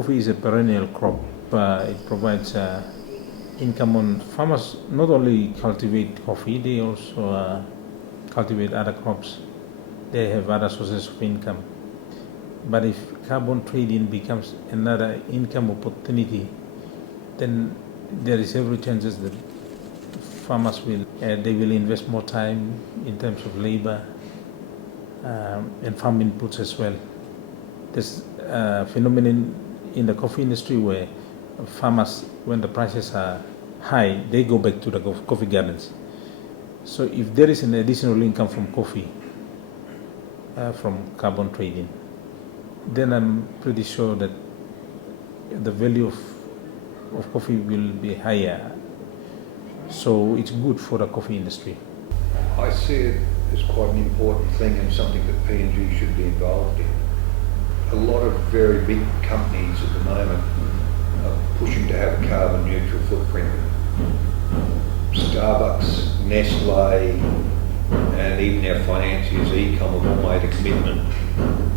coffee is a perennial crop. It provides income on farmers. Not only cultivate coffee, they also cultivate other crops. They have other sources of income. But if carbon trading becomes another income opportunity, then there is every chance that farmers will invest more time in terms of labor and farm inputs as well. There's a phenomenon in the coffee industry where farmers, when the prices are high, they go back to the coffee gardens. So if there is an additional income from coffee, from carbon trading, then I'm pretty sure that the value of coffee will be higher. So it's good for the coffee industry. I see it as quite an important thing and something that PNG should be involved in. A lot of very big companies at the moment are pushing to have a carbon neutral footprint. Starbucks, Nestle, and even our financiers, Ecom, have all made a commitment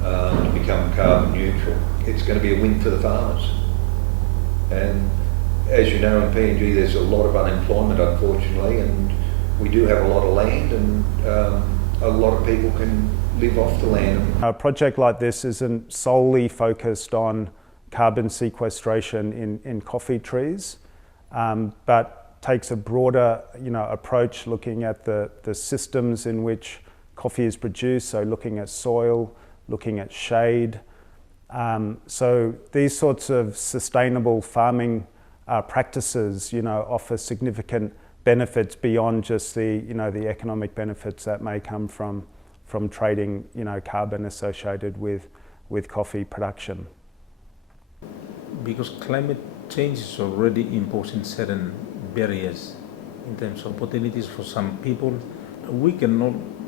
to become carbon neutral. It's going to be a win for the farmers. And as you know, in PNG there's a lot of unemployment, unfortunately, and we do have a lot of land, and a lot of people can live off the land. A project like this isn't solely focused on carbon sequestration in coffee trees, but takes a broader approach, looking at the systems in which coffee is produced, so looking at soil, looking at shade. So these sorts of sustainable farming practices offer significant benefits beyond just the economic benefits that may come from trading carbon associated with coffee production. Because climate change is already imposing certain barriers in terms of opportunities for some people. We can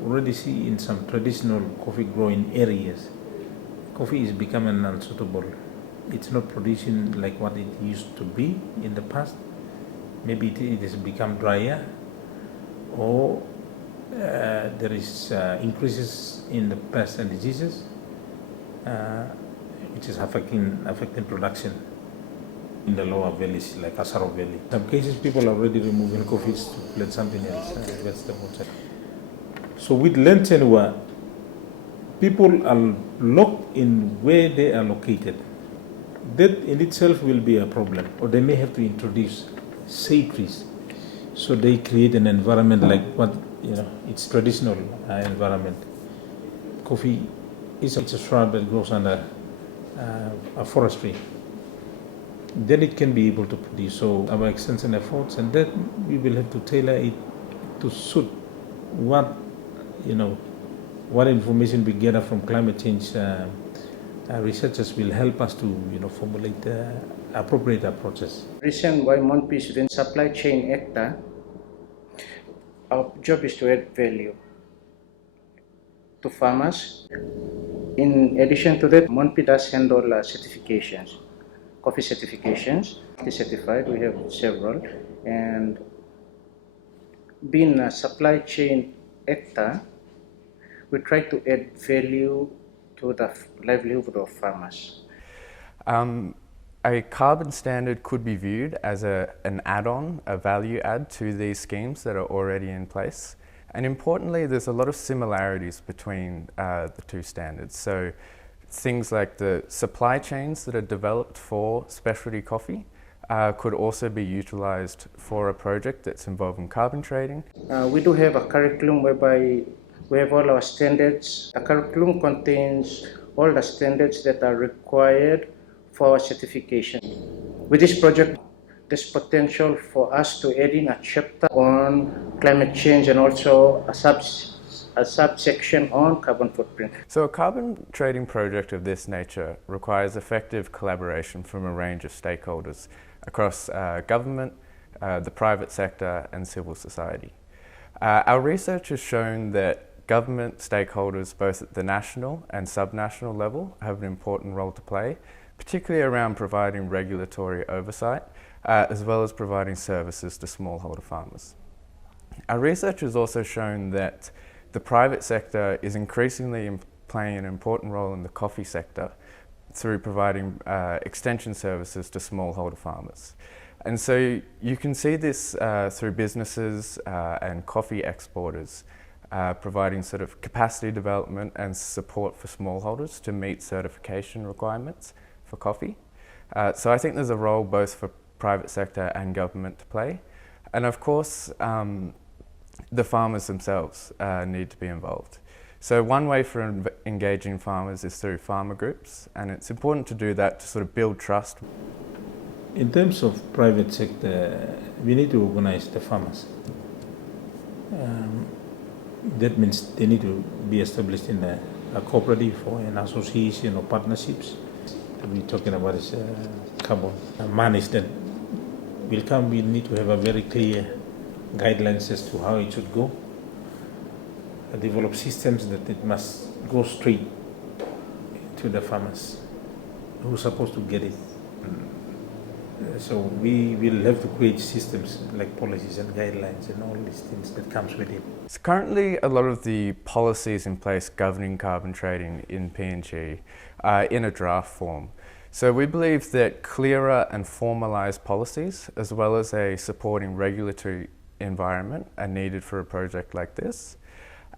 already see in some traditional coffee growing areas, coffee is becoming unsuitable. It's not producing like what it used to be in the past. Maybe it has become drier, or there is increases in the pests and diseases, which is affecting production in the lower valleys, like Asaro Valley. In some cases, people are already removing coffees to plant something else, vegetables. So with land tenure, people are locked in where they are located. That in itself will be a problem, or they may have to introduce shade trees. So they create an environment like it's traditional environment. Coffee is a shrub that grows under a forestry. Then it can be able to produce. So our extension efforts, and then we will have to tailor it to suit what information we gather from climate change. Researchers will help us to formulate appropriate approaches. Reason why MONP is within supply chain ECTA, our job is to add value to farmers. In addition to that, MONP does handle certifications, coffee certifications. Certified, we have several, and being a supply chain ECTA, we try to add value to the livelihood of farmers. A carbon standard could be viewed as an add-on, a value add to these schemes that are already in place. And importantly, there's a lot of similarities between the two standards. So things like the supply chains that are developed for specialty coffee could also be utilized for a project that's involving carbon trading. We do have a curriculum whereby we have all our standards. The curriculum contains all the standards that are required for our certification. With this project, there's potential for us to add in a chapter on climate change and also a subsection on carbon footprint. So a carbon trading project of this nature requires effective collaboration from a range of stakeholders across government, the private sector and civil society. Our research has shown that government stakeholders, both at the national and subnational level, have an important role to play, particularly around providing regulatory oversight, as well as providing services to smallholder farmers. Our research has also shown that the private sector is increasingly playing an important role in the coffee sector through providing extension services to smallholder farmers. And so you can see this through businesses and coffee exporters providing sort of capacity development and support for smallholders to meet certification requirements for coffee. So I think there's a role both for private sector and government to play. And of course, the farmers themselves need to be involved. So one way for engaging farmers is through farmer groups, and it's important to do that to sort of build trust. In terms of private sector, we need to organize the farmers. That means they need to be established in a cooperative or an association or partnerships. We're talking about is carbon. Monies that will come, we need to have a very clear guidelines as to how it should go. Develop systems that it must go straight to the farmers who's supposed to get it. So we will have to create systems like policies and guidelines and all these things that comes with it. So currently a lot of the policies in place governing carbon trading in PNG are in a draft form. So we believe that clearer and formalised policies as well as a supporting regulatory environment are needed for a project like this.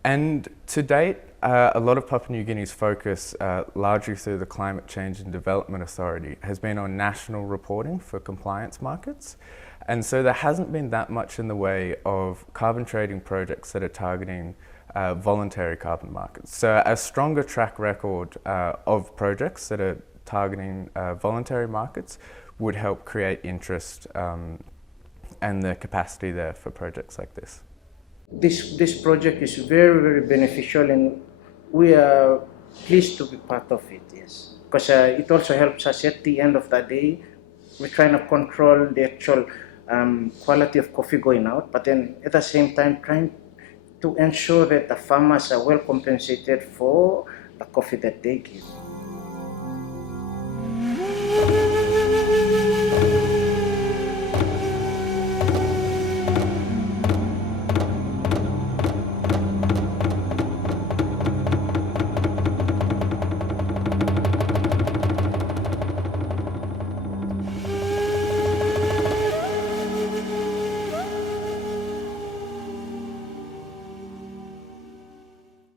And to date, a lot of Papua New Guinea's focus, largely through the Climate Change and Development Authority, has been on national reporting for compliance markets. And so there hasn't been that much in the way of carbon trading projects that are targeting voluntary carbon markets. So a stronger track record of projects that are targeting voluntary markets would help create interest and the capacity there for projects like this. This project is very, very beneficial, and we are pleased to be part of it, yes. Because it also helps us at the end of the day. We're trying to control the actual quality of coffee going out, but then at the same time trying to ensure that the farmers are well compensated for the coffee that they give.